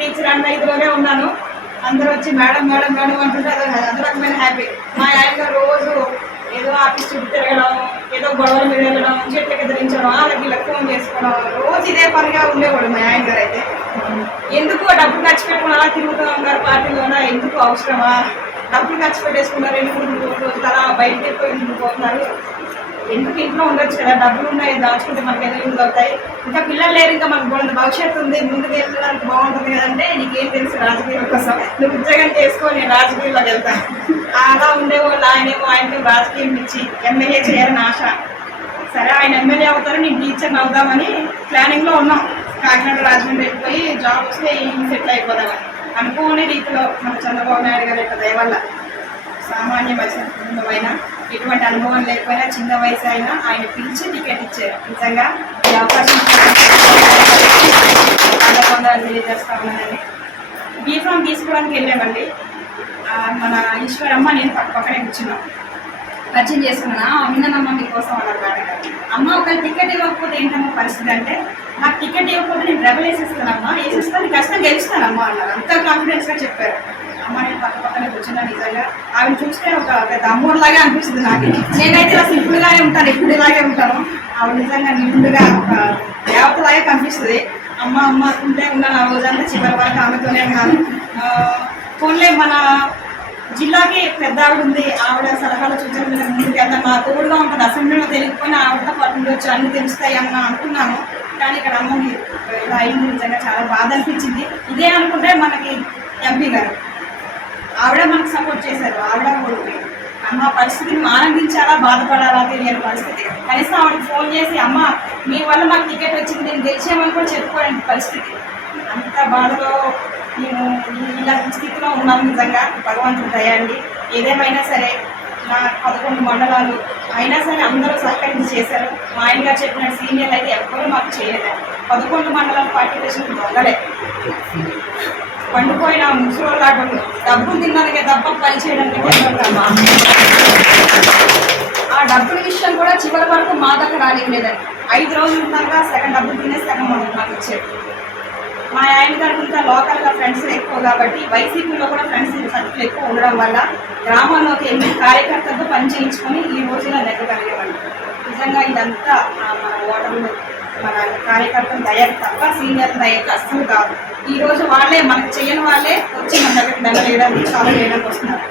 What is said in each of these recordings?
Teacher అన్న ఇదిలోనే ఉన్నాను. అందరూ వచ్చి మేడం మేడం మేడం అంటుంటే అదో అదో రకమైన హ్యాపీ. మా ఆయన రోజు ఏదో ఆఫీస్ చుట్టూ తిరగడం ఏదో గొడవల మీద వెళ్ళడం చెట్లకి ధరించడం వాళ్ళకి ఇలా ఫోన్ చేసుకోవడం రోజు ఇదే పనిగా ఉండేవాడు మా ఆయన గారు అయితే. ఎందుకు డబ్బులు ఖర్చు పెట్టుకుని అలా తిరుగుతూ ఉన్నారు పార్టీలోన? ఎందుకు అవసరమా? డబ్బులు ఖర్చు పెట్టేసుకున్నారు ఎందుకు అలా బయటకి వెళ్ళిపోయి పోతున్నారు ఎందుకు ఇంట్లో ఉండొచ్చు కదా డబ్బులు ఉన్నాయి దాచుకుంటే మనకి ఏదో యూజ్ అవుతాయి ఇంకా పిల్లలు లేరు ఇంకా మనకు కొంత భవిష్యత్తు ఉంది ముందుకు వెళ్ళడానికి బాగుంటుంది కదంటే నీకేం తెలుసు రాజకీయం కోసం. నువ్వు ఉద్యోగం చేసుకో నేను రాజకీయాల్లోకి వెళ్తాను అలా ఉండేవాళ్ళు ఆయనేమో ఆయనకి రాజకీయం ఇచ్చి ఎమ్మెల్యే చేయాలని ఆశ. సరే ఆయన ఎమ్మెల్యే అవుతారు నేను టీచర్ని అవుదామని ప్లానింగ్లో ఉన్నాం. కాకినాడ రాజమండ్రి వెళ్ళిపోయి జాబ్ వస్తే సెటిల్ అయిపోదామని అనుకోని రీతిలో మన చంద్రబాబు నాయుడు గారి యొక్క దయవల్ల సామాన్య మధ్య కుటుంబమైన ఎటువంటి అనుభవం లేకపోయినా చిన్న వయసు అయినా ఆయన పిలిచి టికెట్ ఇచ్చారు నిజంగా ఈ అవకాశం తెలియజేస్తా ఉన్నానండి బీఫామ్ తీసుకోవడానికి వెళ్ళామండి మన ఈశ్వరమ్మ నేను పక్క పక్కనే కూర్చున్నాం పరిచయం చేసుకున్నా విన్నానమ్మ మీకోసం అన్నారు మేడం అమ్మ ఒక టికెట్ ఇవ్వకపోతే ఏంటమ్మ పరిస్థితి అంటే నాకు టికెట్ ఇవ్వకపోతే నేను డబ్బులు వేసేస్తానమ్మా వేసేస్తాను నీకు కష్టం గెలుస్తానమ్మా అన్నారు అంత కాన్ఫిడెన్స్గా చెప్పారు అమ్మ నేను నిజంగా. ఆవిడ చూస్తే ఒక పెద్ద అమ్మోడు లాగా అనిపిస్తుంది నాకు. నేనైతే ఇలా సింపుల్ గానే ఉంటాను ఎప్పుడు ఇలాగే ఉంటాను. ఆవిడ నిజంగా నిండుగా ఒక దేవతలాగే కనిపిస్తుంది. అమ్మ అమ్మ ఉంటే ఉన్నాను ఆ రోజంతా చివరి వరకు ఆమెతోనే ఉన్నాను. ఆ, పోన్లే మన జిల్లాకి పెద్ద ఆవిడ ఉంది. ఆవిడ సలహాలు సూచనల మీద ముందుకు మా తోడుగా ఉంటుంది. అసెంబ్లీలో తెలియకపోయినా ఆవిడతో పాటు ఉండొచ్చు. అన్ని తెలుస్తాయి అని అనుకున్నాను. కానీ ఇక్కడ అమ్మకి ఇలా అయింది. నిజంగా చాలా బాధ అనిపించింది. ఇదే అనుకుంటే మనకి ఎంపీ గారు. ఆవిడ మనకు సపోర్ట్ చేశారు ఆవిడ కొడుకు అమ్మ పరిస్థితిని ఆనందించాలా బాధపడాలా తెలియని పరిస్థితి. కనీసం ఆవిడకి ఫోన్ చేసి అమ్మ మీ వల్ల మాకు టికెట్ వచ్చింది నేను గెలిచామని కూడా చెప్పుకోలేని పరిస్థితి. అంత బాధలో నేను ఇలా స్థితిలో ఉన్నాను నిజంగా. భగవంతుడు దయండి ఏదేమైనా సరే నా పదకొండు మండలాలు అయినా సరే అందరూ సహకరించి చేశారు. మా ఆయన గారు చెప్పిన సీనియర్లు అయితే ఎవ్వరూ మాకు చేయలేదు. పదకొండు మండలాల పార్టిసిపేషన్ దొంగలే. పండిపోయిన ముసలోళ్ళాటం డబ్బులు తినడానికి తప్ప పని చేయడానికి ఆ డబ్బుల విషయం కూడా చివరి వరకు మా దగ్గర రానివ్వలేదండి. ఐదు రోజులు ఉన్నాక సగం డబ్బులు తినే సగం మాకు ఇచ్చారు. మా ఆయన గారికి ఇంకా లోకల్గా ఫ్రెండ్స్ ఎక్కువ కాబట్టి వైసీపీలో కూడా ఫ్రెండ్స్ సర్కిల్ ఎక్కువ ఉండడం వల్ల గ్రామంలోకి ఎన్ని కార్యకర్తలతో పని చేయించుకొని ఈ రోజున నెగ్గగలిగేవాళ్ళు. నిజంగా ఇదంతా మన ఓటర్లు మన కార్యకర్తల దయ తప్ప సీనియర్ దయ అస్సలు కాదు. ఈ రోజు వాళ్ళే మనకు చేయని వాళ్ళే వచ్చి మన దగ్గర దండ వేయడానికి చాలా వేయడానికి వస్తున్నారు.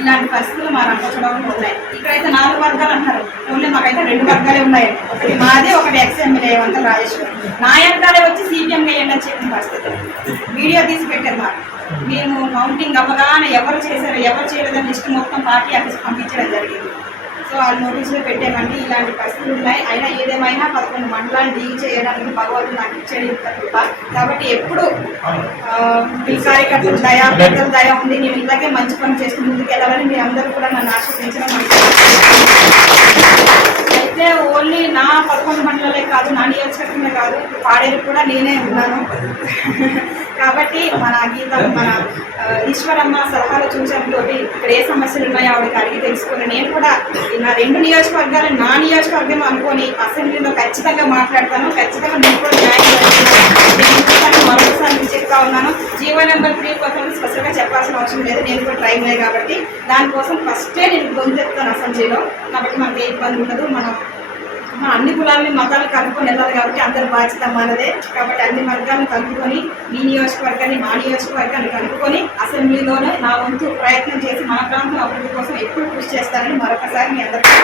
ఇలాంటి పరిస్థితులు మా రంపచోడవరంలో ఉన్నాయి. ఇక్కడైతే నాలుగు వర్గాలు అంటారు. ఓన్లీ మాకైతే రెండు వర్గాలే ఉన్నాయి. ఒకటి మాది ఒకటి ఎక్స్ ఎమ్మెల్యే వంతల రాజేశ్వరి. నా వెనకాలే వచ్చి సీపీఎం వేయండి అని చెప్పిన పరిస్థితి. వీడియో తీసి పెట్టారు మాకు. మేము కౌంటింగ్ అవ్వగానే ఎవరు చేశారు ఎవరు చేయలేదని లిస్ట్ మొత్తం పార్టీ ఆఫీస్ పంపించడం జరిగింది. సో వాళ్ళు నోటీసులో పెట్టామండి ఇలాంటి పరిస్థితులు ఉన్నాయి. అయినా ఏదేమైనా పదకొండు మండలాలు డీల్ చేయడానికి భగవంతుడు నాకు ఇచ్చేది ఇంత కాబట్టి ఎప్పుడు ఆ, మీ దయ పెద్దల దయ ఉంది. నేను ఇలాగే మంచి పని చేసుకుని ముందుకు వెళ్ళాలని మీ అందరూ కూడా నన్ను ఆశీర్వించడం ఓన్లీ నా పదకొండు మండలాలే కాదు నా నియోజకవర్గమే కాదు పాడేరు కూడా నేనే ఉన్నాను. కాబట్టి మన గీత మన ఈశ్వరమ్మ సలహాలు సూచనతో ఇక్కడ ఏ సమస్యలు ఉన్నాయో ఆవిడకి అడిగి తెలుసుకుని నేను కూడా నా రెండు నియోజకవర్గాలు నా నియోజకవర్గం అనుకొని అసెంబ్లీలో ఖచ్చితంగా మాట్లాడతాను. ఖచ్చితంగా నేను కూడా న్యాయం నేను మరొకసారి చెప్తా ఉన్నాను. జీవో నెంబర్ త్రీ కోసం స్పెషల్గా చెప్పాల్సిన అవసరం లేదు. నేను కూడా ట్రైన్ లేదు కాబట్టి దానికోసం ఫస్టే నేను గొంతెత్తాను అసెంబ్లీలో. కాబట్టి మనకి ఏ ఇబ్బంది ఉండదు. మనం అన్ని కులాలని మతాలు కలుపుకొని వెళ్ళాలి కాబట్టి అందరి బాధ్యత మనదే. కాబట్టి అన్ని వర్గాలను కలుపుకొని మీ నియోజకవర్గాన్ని మా నియోజకవర్గాన్ని కలుపుకొని అసెంబ్లీలోనే నా వంతు ప్రయత్నం చేసి మా ప్రాంతం అభివృద్ధి కోసం ఎప్పుడు కృషి చేస్తానని మరొకసారి మీ అందరికీ